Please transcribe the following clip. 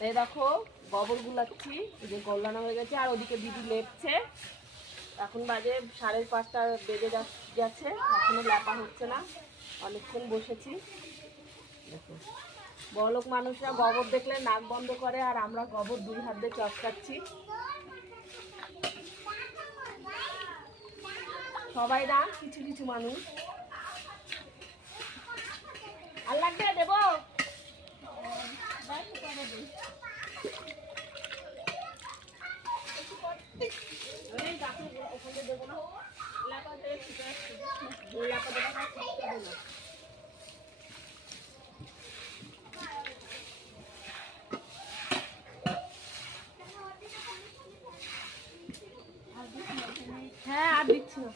এই দেখো গোবর গুলাচ্ছি যে গল্লানো হয়ে গেছে, আর ওদিকে দিদি লেপছে। এখন বাজে সাড়ে পাঁচটা বেজে যা- গেছে, এখনও লেপা হচ্ছে না, অনেকক্ষণ বসেছি। দেখো, বড়লোক মানুষরা গোবর দেখলে নাক বন্ধ করে, আর আমরা গোবর দুই হাত দিয়ে চটকাচ্ছি। সবাই না কিছু কিছু মানুষ। হ্যাঁ আর দিচ্ছি না।